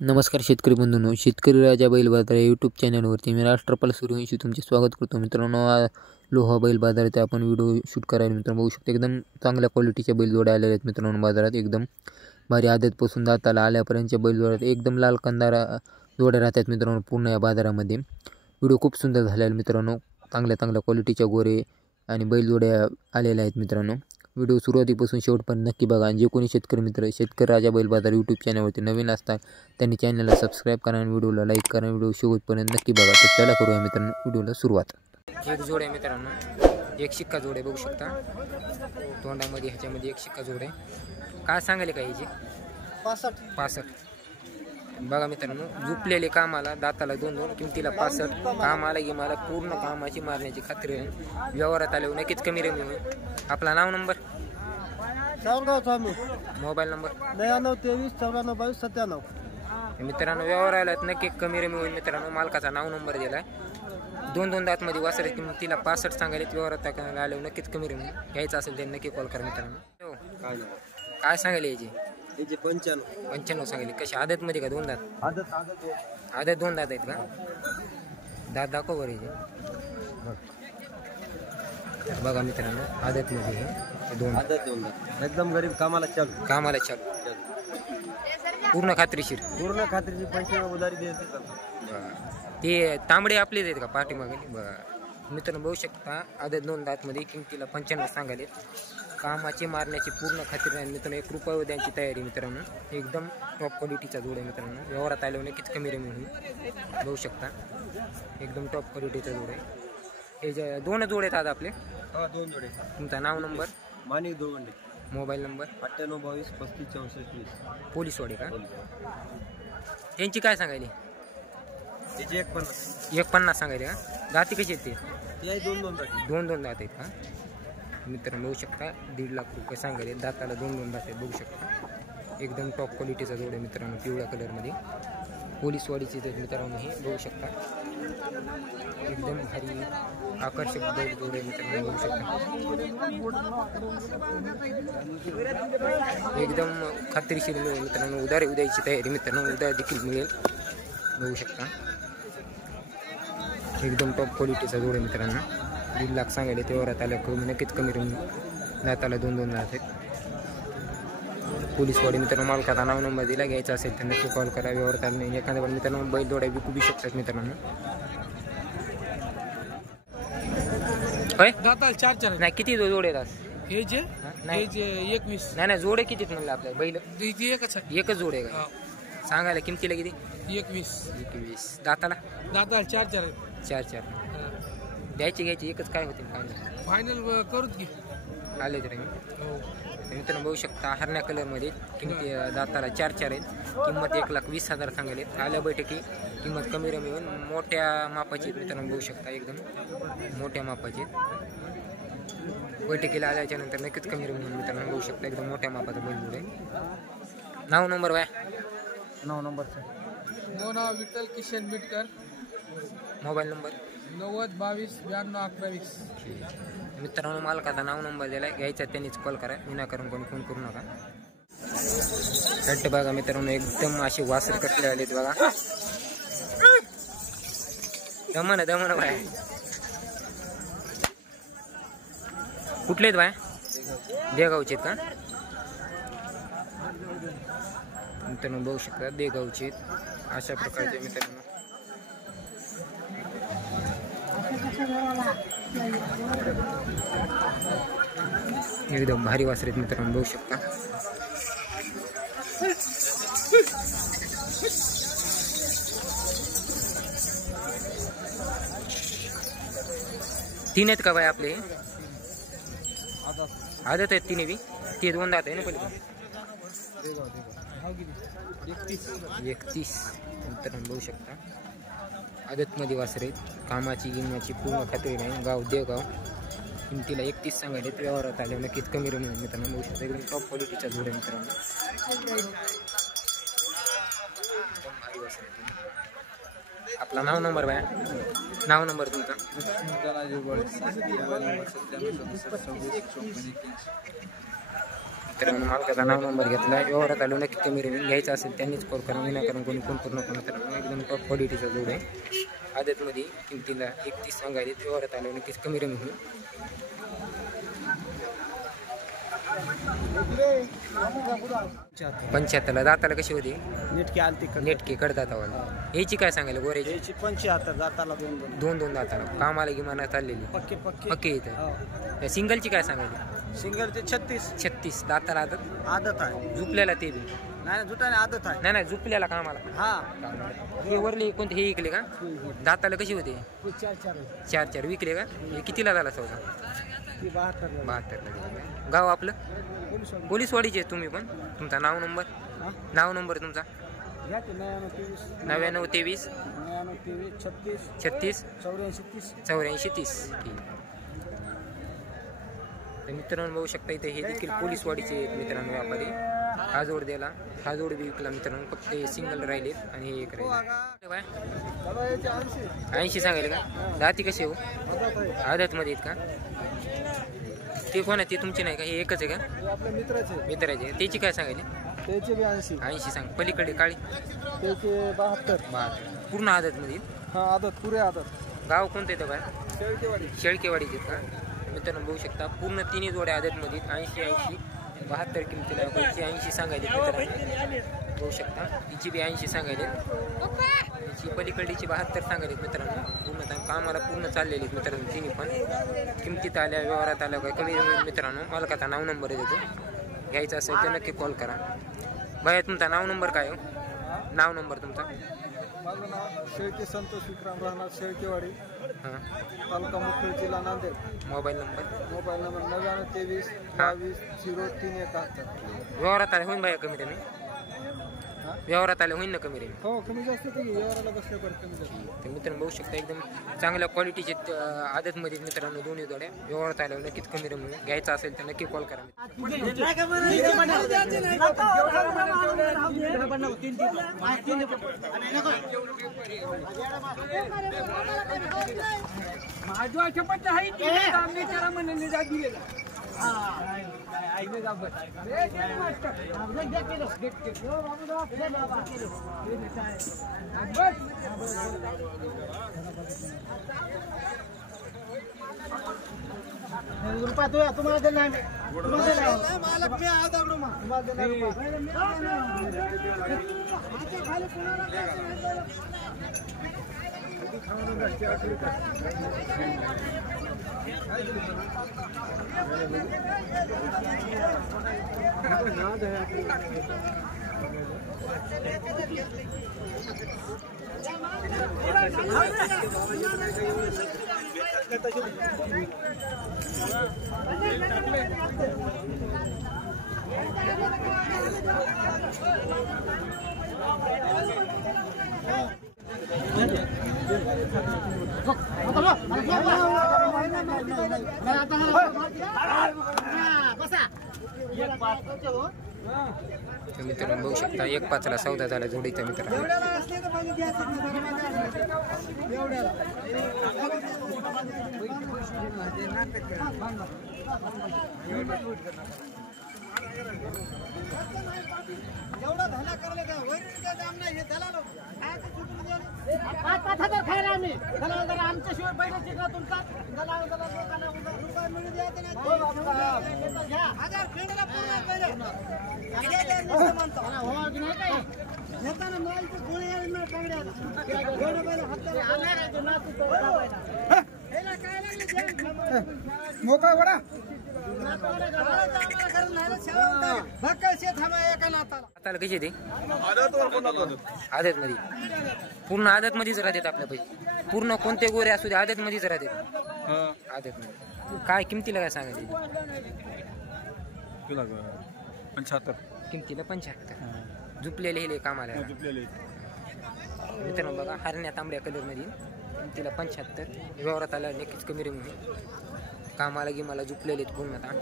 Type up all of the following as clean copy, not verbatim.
नमस्कार शेतकरी बंधूंनो, शेतकरी राजा बैल बाजार या यूट्यूब चॅनलवरती मी राष्ट्रपाल सूर्यवंशी तुमचे स्वागत करतो। मित्रांनो, लोहा बैल बाजारात आपण व्हिडिओ शूट करायला मित्रांनो बघू शकतो, एकदम चांगल्या क्वालिटीच्या बैल जोड्या आलेल्या आहेत मित्रांनो बाजारात। एकदम भारी आदतपासून दाताला आल्यापर्यंतच्या बैल जोड्यात एकदम लाल कंदार जोड्या राहतात मित्रांनो पूर्ण या बाजारामध्ये। व्हिडिओ खूप सुंदर झालेला मित्रांनो, चांगल्या क्वालिटीच्या गोरे आणि बैल जोड्या आलेल्या आहेत मित्रांनो। व्हिडिओ सुरुवातीपासून शेवटपर्यंत नक्की बघा आणि जे कोणी शेतकरी मित्र शेतकरी राजा बैल बाजार यूट्यूब चॅनलवरती नवीन असतात त्यांनी चॅनलला सबस्क्राईब करा आणि व्हिडिओला लाईक करा। व्हिडिओ शेवटपर्यंत नक्की बघा। तर चला करूया मित्रांनो व्हिडिओला सुरुवात। एक जोड आहे मित्रांनो, एक शिक्का जोड आहे बघू शकता तोंडामध्ये, ह्याच्यामध्ये एक शिक्का जोड आहे। काय सांगाले का याची 65 बघा मित्रांनो, झुपलेले कामाला दाताला 2-2 किमतीला 65 कामाला गिमाला पूर्ण कामाची मारण्याची खात्री आहे। व्यवहारात आले नक्कीच कमी रमी होईल। आपला नाव नंबर मोबाईल नंबर 9923942297। मित्रांनो व्यवहार आल्यात नक्की कमी रमी होईल मित्रांनो। मालकाचा नाव नंबर दिलाय। 2-2 दात मध्ये वासरे किमतीला 65 सांगायले। व्यवहारात आले नक्कीच कमी रमी घ्यायचं असेल तर नक्की कॉल करा मित्रांनो। काय सांगायले याची 95 सांगितले। कशी आदत मध्ये का 2 दात? आदत 2 दात आहेत का? दात दाखव बरं याचे बघा मित्रांनो, आदत मध्ये हे 2 दात एकदम गरीब कामाला चालू पूर्ण खात्रीशीर पैसे उधारी द्यायचे। ते तांबडे आपलेच आहेत का पाठीमागे? बरं मित्रांनो बघू शकता, आदत 2 दात मध्ये किमतीला 95 सांगाले। कामाची मारण्याची पूर्ण खात्री आहे मित्रांनो। 1 रुपया द्यायची तयारी मित्रांनो। एकदम टॉप क्वालिटीचा जोड आहे मित्रांनो। व्यवहारात आल्यावर नक्कीच कमी रमी होईल बघू शकता। एकदम टॉप क्वालिटीचा जोड आहे। हे जे 2 जोड आहेत आज आपले? 2 जोडे। तुमचा नाव नंबर? माणिक दोगंडे। Mobile number 9822356420। पोलीसवाडी का? त्यांची काय सांगायली? त्याची 150 150 सांगायले का? दाती कशी आहेत ते? 2-2 दात आहेत का मित्रांनो बघू शकता। 1.5 लाख रुपये सांगायले। दाताला 2-2 दात आहेत बघू शकता। एकदम टॉप क्वालिटीचा जोड आहे मित्रांनो, पिवळ्या कलरमध्ये पोलीसवाडीचे आहेत मित्रांनो हे बघू शकता। एकदम भारी आकर्षक जोड आहे मित्रांनो बघू शकता। एकदम खात्रीशीर मित्रांनो। उद्याची तयारी मित्रांनो, उद्या देखील मिळेल बघू शकता। एकदम टॉप क्वालिटीचा जोड आहे मित्रांनो। 1.5 लाख सांगायले। तेवढ्यात आल्या कमी नक्कीच कमी रमी दाताला 2-2 दात आहेत। पोलीसवाडी मित्रांनो, मालकाचा नाव नंबर दिला, घ्यायचा असेल तर नक्की कॉल करा। व्यवहारात आले नाही एखाद्या मित्रांनो बैल जोड्या विकू बी शकतात मित्रांनो। दाताला 4 नाही किती जोड आहेत? हे जे नाही 21 नाही जोडे किती म्हणलं आपल्या बैल? एकच जोड आहे का? सांगायला किमतीला किती? 21 दाताला 4 घ्यायची एकच काय होते फायनल करूच की आले तर मित्रांनो बघू शकता। हरण्या कलरमध्ये किमती दाताला 4 आहेत। किंमत 1,20,000 सांगायले। आल्या बैठकी किंमत कमी रमी होऊन मोठ्या मापाची मित्रांनो बघू शकता। एकदम मोठ्या मापाची बैठकीला आल्याच्या नंतर नक्कीच कमी रमी होऊन मित्रांनो बघू शकता। एकदम मोठ्या मापाचा बैल आहे। नाव नंबर वाय? नाव विठ्ठल किशन बिटकर। Mobile number 9022921120। मित्रांनो मालकाचा नाव नंबर दिलाय, घ्यायचा त्यांनीच कॉल करा, विनाकारण कोणी फोन करू नका। कट्टे बघा मित्रांनो, एकदम असे वासर कटले आलेत बघा। दमन बाय कुठलेत बाय? देगावचे का मित्रांनो बघू शकता? देगावचे अशा प्रकारचे मित्रांनो। एकदम भारी वासरे मित्रांनो बघू शकता। तीन आहेत का बाय आपले? आदत आहेत तिने बी? ते 2 दात आहे ना पहिले? 31 मित्रांनो बघू शकता। आदत मध्ये वासरे आहेत। कामाची गिन्याची पूर्ण खात्री नाही। गाव देगाव किमतीला 31 सांगायले। व्यवहारात आले नक्कीच कमी रमी मित्रांनो बघू शकता। एकदम टॉप क्वालिटीचा जोड आहे मित्रांनो। आपला नाव नंबर बाय? नाव नंबर तुमचा? मित्रांनो मालकाचा नाव नंबर घेतला. व्यवहारात आलो नक्की कमी रेमी घ्यायचा असेल त्यांनीच कॉल करा. विनाकारण कोणी फोन करू नका मित्रांनो. एकदम टॉप क्वालिटीचा जोड आहे. आदतमध्ये किमतीला 31 सांगायचे. व्यवहारात आलो नक्कीच कमी रेमी होईल. 75ला दाताला कशी होती? नेटके कडदातावाला. याची काय सांगायला गोऱ्याची? 75 दाताला दोन दाताला कामाला गिमाना चाललेली पक्के इथं. सिंगलची काय सांगायली? सिंगलचे 36 दाताला आदत आहे. झुपल्याला ते बी नाही जुटाने आदत आहे. नाही झुपल्याला कामाला. हा हे वरले कोणते हे विकले का? दाताला कशी होते? 4 विकले का? हे कितीला झाला सौदा? 72ला. गाव आपलं पोलीसवाडीचे तुम्ही पण. तुमचा नाव नंबर तुमचा? 99 23 36 84 30. ठीक. तर मित्रांनो बघू शकता इथे हे देखील पोलीसवाडीचे आहेत मित्रांनो व्यापारी. हा जोड द्याला, हा जोड बी विकला मित्रांनो. फक्त हे सिंगल राहिलेत आणि हे एक राहिले. 80 सांगायले का? दाती कसे हो? आदतमध्ये आहेत का? ते कोण आहे? ते तुमचे नाही का? हे एकच आहे का? आपल्या मित्राचे. त्याची काय सांगायले? त्याचे बी 80 सांग. पलीकडे काळी त्याचे 72 पूर्ण आदतमध्ये. हा आदत पुरे आदत. गाव कोणतं येतं बाय? शेळकेवाडीचे का? मित्रांनो बघू शकता पूर्ण तिन्ही जोड्या आदतमध्ये 80 72 किमतीला. 80 सांगायचे मित्रांनो बघू शकता. हिची बी 80 सांगायले. हिची पलीकडीची 72 सांगायले मित्रांनो. पूर्ण कामाला पूर्ण चाललेली मित्रांनो तिन्ही पण. किमतीत आल्या व्यवहारात आल्या काय कमी मित्रांनो. मालकाचा नाव नंबर देतो. घ्यायचा असेल तर नक्की कॉल करा. बाया तुमचा नाव नंबर काय हो? नाव नंबर तुमचा? माझं नाव शेळके संतोष विक्रम राहणार शेळकेवाडी. हां. तालुका मुखेड जिल्हा नांदेड. Mobile number? 99 23 22 0371. व्यवहारात आले होईन बाया कमी रेमी? व्यवहारात आले होईन ना कमी रेमी? हो कमी जास्त व्यवहाराला बसल्यावर कमी जास्त. तर मित्रांनो बघू शकता एकदम चांगल्या क्वालिटीचे आदतमध्ये मित्रांनो दोन्ही जोड्या. व्यवहारात आल्यावर नक्कीच कमी रेमी घ्यायचा असेल तर नक्की कॉल करा. रुपया तो तुम्हाला देणार नाही. मालक मी आहे दगडू मग तुम्हाला मित्रांनो बघू शकता 1.5ला सौदा झाला जोडीचा मित्रांनो. एवढा धंदा करले का वैरीचा दाम नाही हे दलाल काय सुटून गेले 5,000 खायला आम्ही दलाल जरा आमच्या शिवाय बैठक का तुमचा दलाल लोकांना रुपये मिळू द्यायचं नाही. हो बाबा घ्या 1000 खेळला पूर्ण पहिले गेले नाही म्हणतो हो की नाही काय नेताना मालची गोळी येईल ना कांगड्या गोळा पहिले हाताला आला रे तो नातू तो बाबाला हेला काय लागले मोकळा वडा आता कशी ते आदत मध्ये पूर्ण आदत मध्येच राहतात आपल्या पैसे. पूर्ण कोणते गोरे असू दे आदत मध्येच राहतात. आदत मध्ये काय किमतीला काय सांगायचे? 75 किमतीला 75. झुपलेले हे कामाला मित्रांनो बघा हरण्या तांबड्या कलर मध्ये किमतीला 75. व्यवहारात आला नक्कीच कमी रे म्हणून कामाला गी मला झुपलेले पूर्ण. आता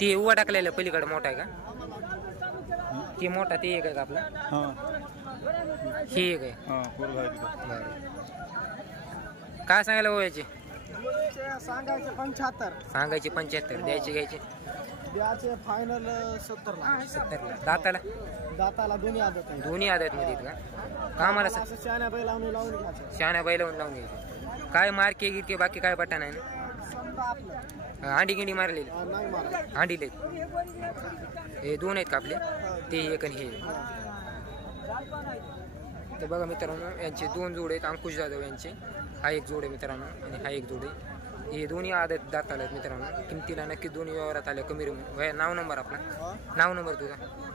ते उभा टाकलेलं पलीकडे मोठा आहे का? ते मोठा ते एक आहे का आपला? हे एक आहे. काय सांगायला हो याचे? जोडीचे सांगायचे 75, सांगायचे 75, द्यायचे घ्यायचे द्याचे फायनल 70 ला. 70 ला. दाताला दाताला दोन्ही आदत आहे. दोन्ही आदत मध्ये आहेत का? कामाला असं शहाण्या बैल लावून घ्यायचं. शहाण्या बैल लावून घ्यायचे. काय मार्के गिरके बाकी काय बटा नाही ना? समजा आपलं अंडी गिंडी मारलेली नाही मारा. अंडीले हे दोन आहेत का आपले? ते एक आणि हे. तर बघा मित्रांनो यांचे दोन जोड आहेत अंकुश जाधव यांचे. हा एक जोड आहे मित्रांनो आणि हा एक जोड आहे. हे दोन्ही आदत दाताला आहेत मित्रांनो. किमतीला नक्की दोन्ही व्यवहारात आल्या कमी रुपये. नाव नंबर आपला? नाव नंबर तुझा?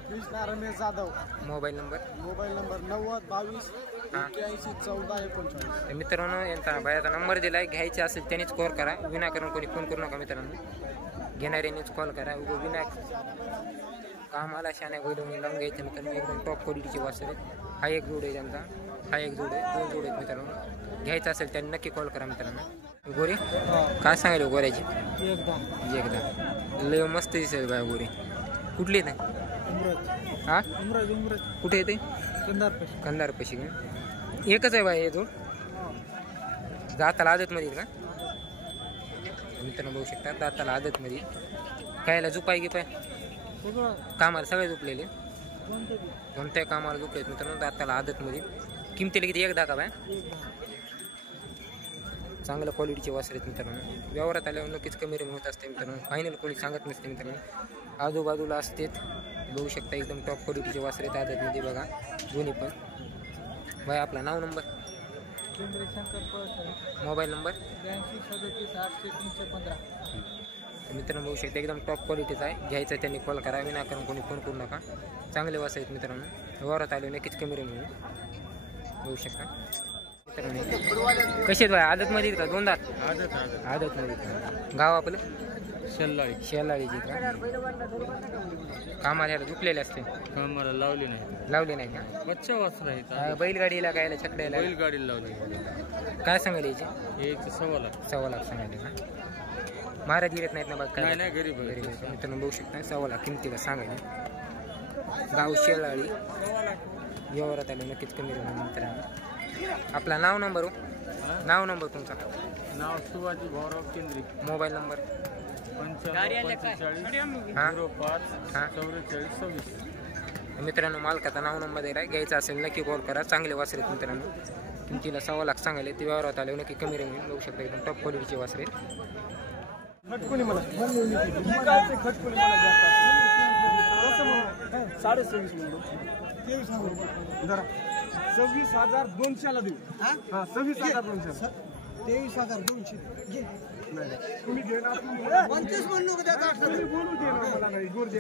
Krishna Ramesh Jadhav. Mobile number? Mobile number 90 22 81 14 39. तर मित्रांनो यांचा बायाचा नंबर दिलाय. घ्यायचे असेल त्यांनीच कॉल करा. विनाकारण कोणी फोन करू नका मित्रांनो. घेणाऱ्यांनीच कॉल करा. उगं विना कामाला शाण्या गोडून लावून घ्यायचं मित्रांनो. एकदम टॉप क्वालिटीचे वासर आहेत. हा एक जोड आहे त्यांचा. हा एक जोड आहे. दोन जोड आहेत मित्रांनो. घ्यायचं असेल त्यांनी नक्की कॉल करा मित्रांनो. गोरे काय सांगायला गोऱ्याची? एकदा लय मस्त दिसेल बाय गोरे. कुठली नाही? हा कुठे येते? कंधार पशी का? एकच आहे बाय हे जोड. दाताला आदत मध्ये का मित्रांनो? बघू शकता दाताला आदत मध्ये. खायला झुपाय गी पाय कामाला सगळे झोपलेले. कोणत्या कामाला झोपलेत मित्रांनो. दाताला आदत मध्ये. किमतीला किती? एक दाखा बाय. चांगल्या क्वालिटीचे वासर आहेत मित्रांनो. व्यवहारात आल्यावर नक्कीच कमी रेट होत असते मित्रांनो. फायनल कोणी सांगत नसते मित्रांनो. आजूबाजूला असतेत. बघू शकता एकदम टॉप क्वालिटीचे वासर आहेत आदतमध्ये बघा दोन्ही पण. बाय आपला नाव नंबर? Mobile number? 82 37 8 315. मित्रांनो बघू शकता एकदम टॉप क्वालिटीचा आहे. घ्यायचा त्यांनी कॉल करा. विनाकारण कोणी फोन करू नका. चांगले वासर आहेत मित्रांनो. व्यवहारात आले नक्कीच कमी रेट मिळून बघू शकता मित्रांनो. कसे आहेत बाय? आदतमध्ये का? दोन दात आदतमध्ये. गाव आपलं? शेलाळीची का? कामाला झुकलेले असते? मला लावली नाही का? बच्चा वासर आहे. बैलगाडीला गायला छकड्याला बैलगाडी लावली. काय सांगायला याची? 1.25 लाख सांगायले का? महाराज गिरत नाहीत ना बघ काय? नाही गरीब मित्रांनो बघू शकता 1.25 लाख किमतीला सांगायला. गाव शेलाळी. व्यवहारात आले नक्कीच कमी राहणार मित्रांनो. आपला नाव नंबर? नाव नंबर तुमचा? नाव शिवाजी भाऊराव केंद्रे. Mobile number? 95 हां 05 हां 44 26. मित्रांनो मालकाचा नाव नंबर द्यायला. घ्यायचा असेल नक्की कॉल करा. चांगले वासरे आहेत मित्रांनो. किमतीला 1.25 लाख सांगायले. ते व्यवहारात आले नक्की कमी रेंज बघू शकता एकदम टॉप क्वालिटीचे वासरे आहेत. खटकुली मला खटकुली मला 26.5 जरा 26,200 ला देऊ. हा 26,200. 23,200 तुम्ही देणार. 25 म्हणू का त्याचा? बोलू दे ना मला. नाही गोर दे.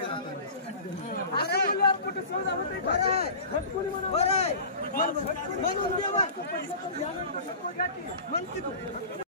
बरं आहे.